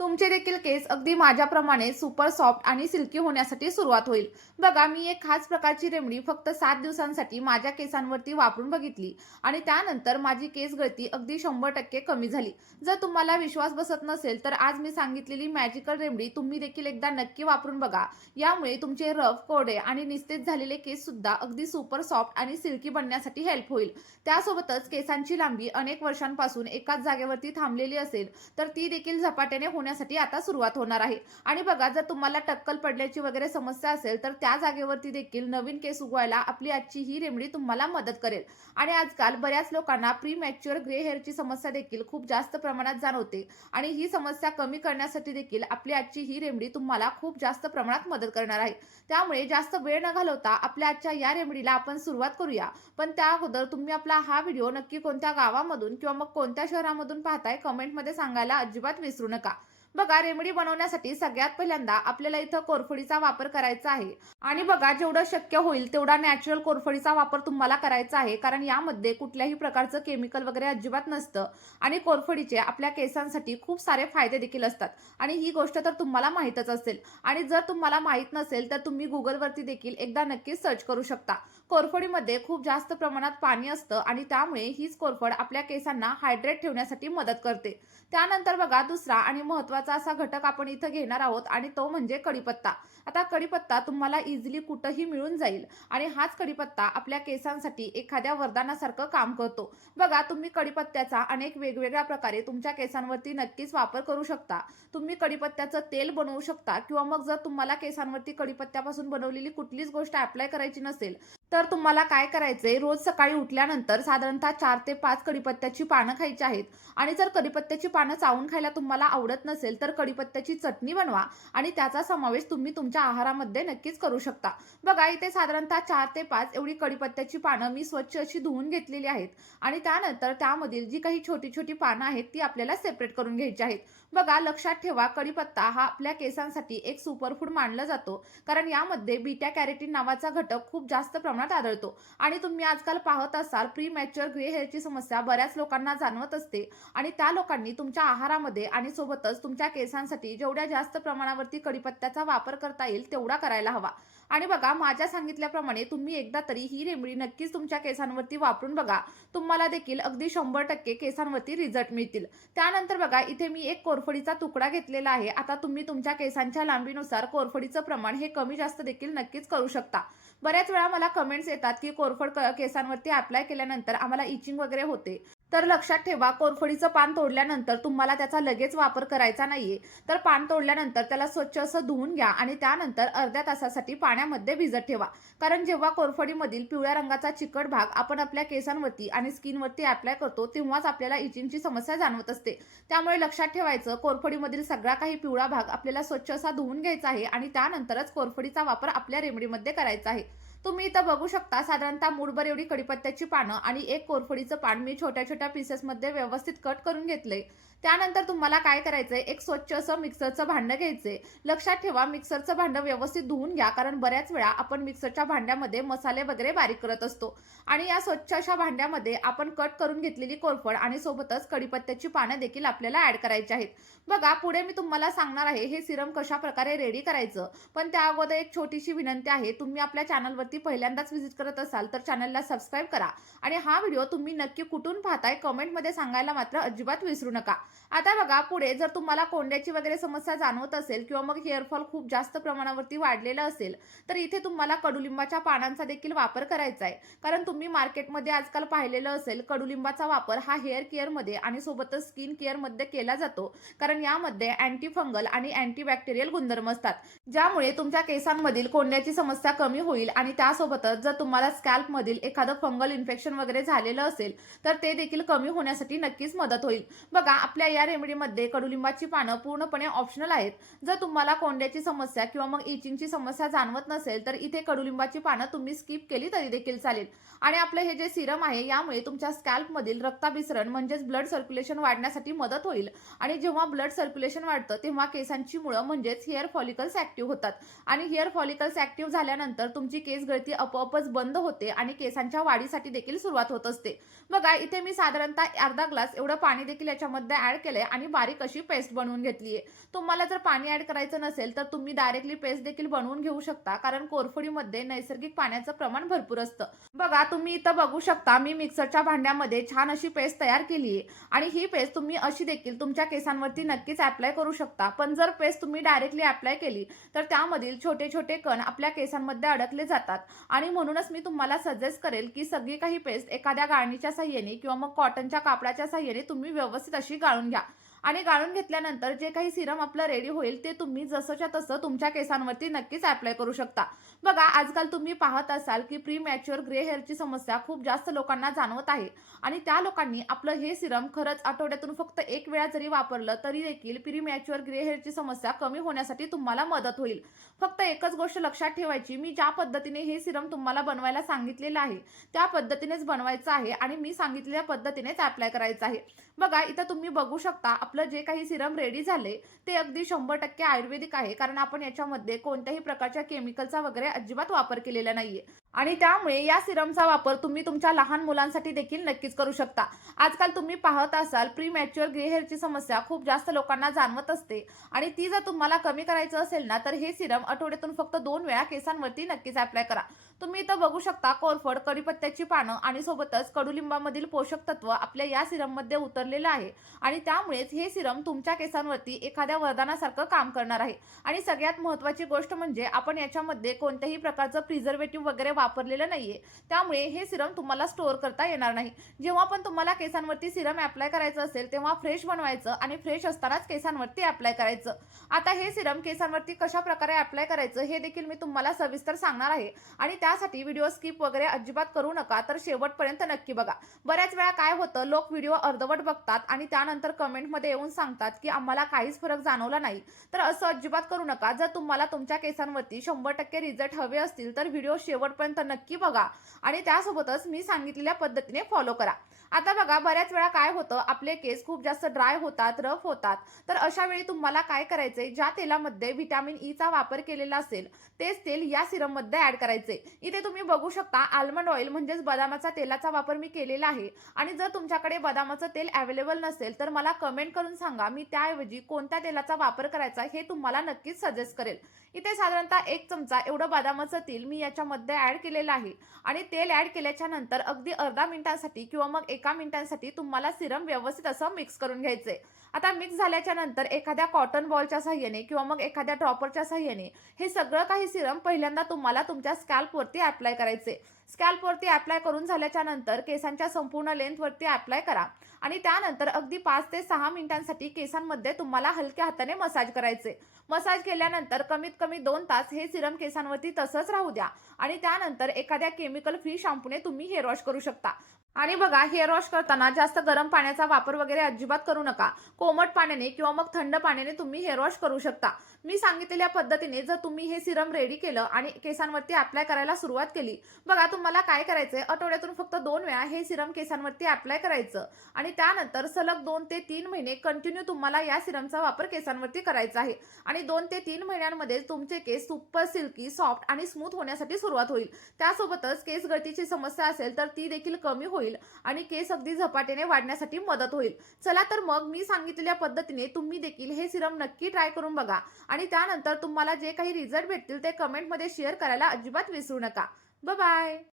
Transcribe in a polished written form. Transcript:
तुमचे देखील केस अगदी माझ्याप्रमाणे सुपर सॉफ्ट आणि सिल्की होण्यासाठी सुरुवात होईल. बघा, मी एक खास प्रकारची रेमेडी फक्त 7 दिवसांसाठी माझ्या केसांवरती वापरून बघितली आणि त्यानंतर माझी केस गळती अगदी 100% कमी झाली. जर तुम्हाला विश्वास बसत नसेल तर आज मी सांगितलेली मॅजिकल रेमेडी तुम्ही देखील एकदा नक्की वापरून बघा. यामुळे तुमचे रफ, कोरडे आणि निस्तेज झालेले केस सुद्धा अगदी सुपर सॉफ्ट आणि सिल्की बनण्यासाठी हेल्प होईल. त्यासोबतच केसांची लांबी अनेक वर्षांपासून एकाच जागेवरती थांबलेली असेल तर ती देखील झपाट्याने होण्यासाठी आता सुरुवात होणार आहे. आणि बघा, जर तुम्हाला टक्कल पडल्याची वगैरे समस्या असेल तर त्या जागेवरती देखील नवीन केस उगवायला आपली आजची ही रेमेडी तुम्हाला मदत करेल. आणि आजकाल बऱ्याच लोकांना प्री मॅच्युअर ग्रे हेअरची समस्या देखील खूप जास्त प्रमाणात जाणवते आणि ही समस्या कमी करण्यासाठी देखील आपली आजची ही रेमेडी तुम्हाला खूप जास्त प्रमाणात मदत करणार आहे. त्यामुळे जास्त वेळ न घालवता आपल्या आजच्या या रेमेडीला आपण सुरुवात करूया. पण त्या अगोदर तुम्ही आपला हा व्हिडिओ नक्की कोणत्या गावामधून किंवा मग कोणत्या शहरामधून पाहताय कमेंटमध्ये सांगायला अजिबात विसरू नका. बघा, रेमेडी बनवण्यासाठी सगळ्यात पहिल्यांदा आपल्याला इथं कोरफडीचा वापर करायचा आहे. आणि बघा, जेवढं शक्य होईल तेवढा नॅचरल कोरफडीचा वापर तुम्हाला करायचा आहे, कारण यामध्ये कुठल्याही प्रकारचं केमिकल वगैरे अजिबात नसतं. आणि कोरफडीचे आपल्या केसांसाठी खूप सारे फायदे देखील असतात आणि ही गोष्ट तर तुम्हाला माहीतच असेल. आणि जर तुम्हाला माहीत नसेल तर तुम्ही गुगलवरती देखील एकदा नक्कीच सर्च करू शकता. कोरफडीमध्ये खूप जास्त प्रमाणात पाणी असतं आणि त्यामुळे हीच कोरफड आपल्या केसांना हायड्रेट ठेवण्यासाठी मदत करते. त्यानंतर बघा, दुसरा आणि महत्त्वाचा असा घटक आपण इथं घेणार आहोत आणि तो म्हणजे कढीपत्ता. आता कढीपत्ता तुम्हाला इझिली कुठेही मिळून जाईल आणि हाच कढीपत्ता आपल्या केसांसाठी एखाद्या वरदानासारखं काम करतो. बघा, तुम्ही कढीपत्त्याचा अनेक वेगवेगळ्या प्रकारे तुमच्या केसांवरती नक्कीच वापर करू शकता. तुम्ही कढीपत्त्याचं तेल बनवू शकता किंवा मग जर तुम्हाला केसांवरती कढीपत्त्यापासून बनवलेली कुठलीच गोष्ट अप्लाय करायची नसेल तर तुम्हाला काय करायचंय, रोज सकाळी उठल्यानंतर साधारणतः 4 ते 5 कढीपत्त्याची पानं खायची आहेत. आणि जर कढीपत्त्याची पानं चावून खायला तुम्हाला आवडत नसेल तर कढीपत्त्याची चटणी बनवा आणि त्याचा समावेश तुम्ही तुमच्या आहारामध्ये नक्कीच करू शकता. बघा, इथे साधारणतः 4 ते 5 एवढी कढीपत्त्याची पानं मी स्वच्छ अशी धुवून घेतलेली आहेत आणि त्यानंतर त्यामधील जी काही छोटी छोटी पानं आहेत ती आपल्याला सेपरेट करून घ्यायची आहेत. बघा, लक्षात ठेवा, कढीपत्ता हा आपल्या केसांसाठी एक सुपरफूड मानला जातो, कारण यामध्ये बीटा कॅरोटीन नावाचा घटक खूप जास्त प्रमाणात आढळतो. आणि तुम्ही आजकाल पाहत असाल, प्री मॅच्युअर ग्रे हेअरची समस्या बऱ्याच लोकांना जाणवत असते आणि त्या लोकांनी तुमच्या आहारामध्ये आणि सोबतच तुमच्या केसांसाठी जेवढ्या जास्त प्रमाणावरती कढीपत्त्याचा वापर करता येईल तेवढा करायला हवा. आणि बघा, माझ्या सांगितल्याप्रमाणे तुम्ही एकदा तरी ही रेमेडी नक्कीच तुमच्या केसांवरती वापरून बघा. तुम्हाला देखील अगदी 100% केसांवरती रिझल्ट मिळतील. त्यानंतर बघा, इथे मी एक कोरफडीचा तुकडा घेतलेला आहे. आता तुम्ही तुमच्या केसांच्या लांबीनुसार कोरफडीचं प्रमाण हे कमी जास्त देखील नक्कीच करू शकता. बऱ्याच वेळा मला कमेंट्स येतात की कोरफड केसांवरती अप्लाय केल्यानंतर आम्हाला इचिंग वगैरे होते. तर लक्षात ठेवा, कोरफडीचं पान तोडल्यानंतर तुम्हाला त्याचा लगेच वापर करायचा नाहीये. तर पान तोडल्यानंतर त्याला स्वच्छ असं धुवून घ्या आणि त्यानंतर अर्ध्या तासासाठी पाण्यामध्ये भिजत ठेवा. कारण जेव्हा कोरफडीमधील पिवळ्या रंगाचा चिकट भाग आपण आपल्या केसांवरती आणि स्किनवरती अप्लाय करतो तेव्हाच आपल्याला इचिंगची समस्या जाणवत असते. त्यामुळे लक्षात ठेवायचं, कोरफडीमधील सगळा काही पिवळा भाग आपल्याला स्वच्छ असा धुवून घ्यायचा आहे आणि त्यानंतरच कोरफडीचा वापर आपल्या रेमेडीमध्ये करायचा आहे. तुम्ही इथं बघू शकता, साधारणतः मूठभर एवढी कढीपत्त्याची पानं आणि एक कोरफडीचं पान मी छोट्या छोट्या पीसेसमध्ये व्यवस्थित कट करून घेतले. त्यानंतर तुम्हाला काय करायचंय, एक स्वच्छ असं मिक्सरचं भांडं घ्यायचंय. लक्षात ठेवा, मिक्सरचं भांडं व्यवस्थित धुवून घ्या, कारण बऱ्याच वेळा आपण मिक्सरच्या भांड्यामध्ये मसाले वगैरे बारीक करत असतो. आणि या स्वच्छ अशा भांड्यामध्ये आपण कट करून घेतलेली कोरफड आणि सोबतच कढीपत्त्याची पानं देखील आपल्याला ऍड करायची आहेत. बघा, पुढे मी तुम्हाला सांगणार आहे हे सिरम कशा प्रकारे रेडी करायचं. पण त्या अगोदर एक छोटीशी विनंती आहे, तुम्ही आपल्या चॅनलवरती पहिल्यांदाच व्हिजिट करत असाल तर चॅनलला सबस्क्राईब करा आणि हा व्हिडिओ तुम्ही नक्की कुठून पाहताय कमेंटमध्ये सांगायला मात्र अजिबात विसरू नका. आता बघा, पुढे जर तुम्हाला कोंड्याची वगैरे समस्या जाणवत असेल किंवा मग हेअरफॉल खूप जास्त प्रमाणावरती वाढलेलं असेल तर इथे तुम्हाला कडुलिंबाच्या पानांचा देखील वापर करायचा आहे. कारण तुम्ही मार्केटमध्ये आजकाल पाहिलेलं असेल, कडुलिंबाचा वापर हा हेअर केअरमध्ये आणि सोबतच स्किन केअरमध्ये केला जातो, कारण यामध्ये अँटी फंगल आणि अँटीबॅक्टेरियल गुणधर्म असतात, ज्यामुळे तुमच्या केसांमधील कोंड्याची समस्या कमी होईल. आणि त्यासोबतच जर तुम्हाला स्कॅल्पमधील एखादं फंगल इन्फेक्शन वगैरे झालेलं असेल तर ते देखील कमी होण्यासाठी नक्कीच मदत होईल. बघा, आपल्या या रेमेडीमध्ये कडुलिंबाची पानं पूर्णपणे ऑप्शनल आहेत. जर तुम्हाला कोंड्याची समस्या किंवा मग इचिंगची समस्या जाणवत नसेल तर इथे कडुलिंबाची पानं तुम्ही स्किप केली तरी देखील चालेल. आणि आपलं हे जे सिरम आहे यामुळे तुमच्या स्कॅल्पमधील रक्ताभिसरण म्हणजेच ब्लड सर्क्युलेशन वाढण्यासाठी मदत होईल. आणि जेव्हा ब्लड सर्क्युलेशन वाढतं तेव्हा केसांची मुळं म्हणजेच हेअर फॉलिकल्स ऍक्टिव्ह होतात आणि हेअर फॉलिकल्स ऍक्टिव्ह झाल्यानंतर तुमची केस गळती आपोआपच बंद होते आणि केसांच्या वाढीसाठी देखील सुरुवात होत असते. बघा, इथे मी साधारणतः अर्धा ग्लास एवढं पाणी देखील याच्यामध्ये ऍड केलंय आणि बारीक अशी पेस्ट बनवून घेतलीये. तुम्हाला जर पाणी ऍड करायचं नसेल तर तुम्ही डायरेक्टली पेस्ट देखील बनवून घेऊ शकता, कारण कोरफडीमध्ये नैसर्गिक पाण्याचं प्रमाण भरपूर असतं. बघा तुम्ही इथं बघू शकता, मी मिक्सरच्या भांड्यामध्ये छान अशी पेस्ट तयार केली आहे आणि ही पेस्ट तुम्ही अशी देखील तुमच्या केसांवरती नक्कीच अप्लाय करू शकता. पण जर पेस्ट तुम्ही डायरेक्टली अप्लाय केली तर त्यामधील छोटे छोटे कण आपल्या केसांमध्ये अडकले जातात आणि म्हणूनच मी तुम्हाला सजेस्ट करेल की सगळी काही पेस्ट एखाद्या गाळणीच्या साहाय्याने किंवा मग कॉटनच्या कापडाच्या साहाय्याने तुम्ही व्यवस्थित अशी गाळून घ्या. आणि गाळून घेतल्यानंतर जे काही सिरम आपलं रेडी होईल ते तुम्ही जसंच्या तसं तुमच्या केसांवरती नक्कीच अप्लाय करू शकता. बघा आजकाल तुम्ही पाहत असाल की प्री मॅच्युअर ग्रे हेअरची समस्या खूप जास्त लोकांना जाणवत आहे आणि त्या लोकांनी आपलं हे सिरम खरंच आठवड्यातून फक्त एक वेळा जरी वापरलं तरी देखील प्री मॅच्युअर ग्रे हेअरची समस्या कमी होण्यासाठी तुम्हाला मदत होईल. फक्त एकच गोष्ट लक्षात ठेवायची, मी ज्या पद्धतीने हे सिरम तुम्हाला बनवायला सांगितलेलं आहे त्या पद्धतीनेच बनवायचं आहे आणि मी सांगितलेल्या पद्धतीनेच अप्लाय करायचं आहे. बघा इथं तुम्ही बघू शकता, आपलं जे काही सिरम रेडी झाले ते अगदी 100% आयुर्वेदिक आहे, कारण आपण याच्यामध्ये कोणत्याही प्रकारच्या केमिकलचा वगैरे अजिबात वापर केलेला नाहीये आणि त्यामुळे या सिरमचा वापर तुम्ही तुमच्या लहान मुलांसाठी देखील नक्कीच करू शकता. आजकाल तुम्ही पाहत असाल प्री मॅच्युअर ग्रे हेअरची समस्या खूप जास्त लोकांना जाणवत असते आणि ती जर तुम्हाला कमी करायचं असेल ना तर हे सिरम आठवड्यातून फक्त 2 वेळा केसांवरती नक्कीच अप्लाय करा. तुम्ही इथं बघू शकता, कोरफड, कडीपत्त्याची पानं आणि सोबतच कडुलिंबामधील पोषक तत्व आपल्या या सिरममध्ये उतरलेलं आहे आणि त्यामुळेच हे सिरम तुमच्या केसांवरती एखाद्या वरदानासारखं काम करणार आहे. आणि सगळ्यात महत्त्वाची गोष्ट म्हणजे आपण याच्यामध्ये कोणत्याही प्रकारचं प्रिझर्वेटिव्ह वगैरे वापरलेलं नाहीये, त्यामुळे हे सिरम तुम्हाला स्टोअर करता येणार नाही. जेव्हा पण तुम्हाला केसांवरती सिरम अप्लाय करायचं असेल तेव्हा फ्रेश बनवायचं आणि फ्रेश असतानाच केसांवरती अप्लाय करायचं. आता हे सिरम केसांवरती कशा प्रकारे अप्लाय करायचं हे देखील मी तुम्हाला सविस्तर सांगणार आहे आणि त्यासाठी व्हिडिओ स्किप वगैरे अजिबात करू नका, तर शेवटपर्यंत नक्की बघा. बऱ्याच वेळा काय होतं, लोक व्हिडिओ अर्धवट बघतात आणि त्यानंतर कमेंटमध्ये येऊन सांगतात की आम्हाला काहीच फरक जाणवला नाही. तर असं अजिबात करू नका. जर तुम्हाला तुमच्या केसांवरती 100% रिझल्ट हवे असतील तर व्हिडिओ शेवटपर्यंत नक्की बघा आणि त्यासोबतच मी सांगितलेल्या पद्धतीने फॉलो करा. आता बघा बऱ्याच वेळा काय होतं, आपले केस खूप जास्त ड्राय होतात, रफ होतात. तर अशा वेळी तुम्हाला काय करायचंय, ज्या तेलामध्ये व्हिटॅमिन ई चा वापर केलेला असेल तेच तेल या सिरम मध्ये ऍड करायचे. इथे तुम्ही बघू शकता, आल्मंड ऑइल म्हणजेच बदामाचा तेलाचा वापर मी केलेला आहे आणि जर तुमच्याकडे बदामाचं तेल अवेलेबल नसेल तर मला कमेंट करून सांगा, मी त्याऐवजी कोणत्या तेलाचा वापर करायचा हे तुम्हाला नक्कीच सजेस्ट करेल. इथे साधारणतः 1 चमचा एवढं बदामाचं तेल मी याच्यामध्ये ऍड केलेलं आहे आणि तेल ऍड केल्याच्या नंतर अगदी अर्धा मिनिटांसाठी किंवा मग 1 मिनिटांसाठी तुम्हाला सिरम व्यवस्थित असं मिक्स करून घ्यायचंय. आता मिक्स झाल्याच्या नंतर एखाद्या कॉटन बॉलच्या साहाय्याने किंवा मग एखाद्या ड्रॉपरच्या साहाय्याने हे सगळं काही सिरम पहिल्यांदा तुम्हाला तुमच्या स्कॅल्पवरती अप्लाय करायचे. स्कॅल्पवरती अप्लाय करून झाल्याच्या नंतर केसांच्या संपूर्ण लेंथवरती अप्लाय करा आणि त्यानंतर अगदी 5 ते 6 मिनिटांसाठी केसांमध्ये तुम्हाला हलक्या हाताने मसाज करायचे. मसाज केल्यानंतर कमीत कमी 2 तास हे सिरम केसांवरती तसंच राहू द्या आणि त्यानंतर एखाद्या केमिकल फ्री शॅम्पूने तुम्ही हेअर वॉश करू शकता. आणि बघा, हेअर वॉश करताना जास्त गरम पाण्याचा वापर वगैरे अजिबात करू नका. कोमट पाण्याने किंवा मग थंड पाण्याने तुम्ही हेअर वॉश करू शकता. मी सांगितलेल्या पद्धतीने जर तुम्ही हे सिरम रेडी केलं आणि केसांवरती अप्लाय करायला सुरुवात केली, बघा तुम्हाला काय करायचंय, आठवड्यातून फक्त 2 वेळा हे सिरम केसांवरती अप्लाय करायचं आणि त्यानंतर सलग 2 ते 3 महिने कंटिन्यू तुम्हाला या सिरमचा वापर केसांवरती करायचा आहे आणि 2 ते 3 महिन्यांमध्ये तुमचे केस सुपर सिल्की, सॉफ्ट आणि स्मूथ होण्यासाठी सुरुवात होईल. त्यासोबतच केस गळतीची समस्या असेल तर ती देखील कमी होईल आणि केस अगदी झपाट्याने वाढण्यासाठी मदत होईल. चला तर मग मी सांगितलेल्या पद्धतीने तुम्ही देखील हे सिरम नक्की ट्राय करून बघा आणि त्यानंतर तुम्हाला जे काही रिझल्ट भेटतील ते कमेंटमध्ये शेअर करायला अजिबात विसरू नका. Bye bye.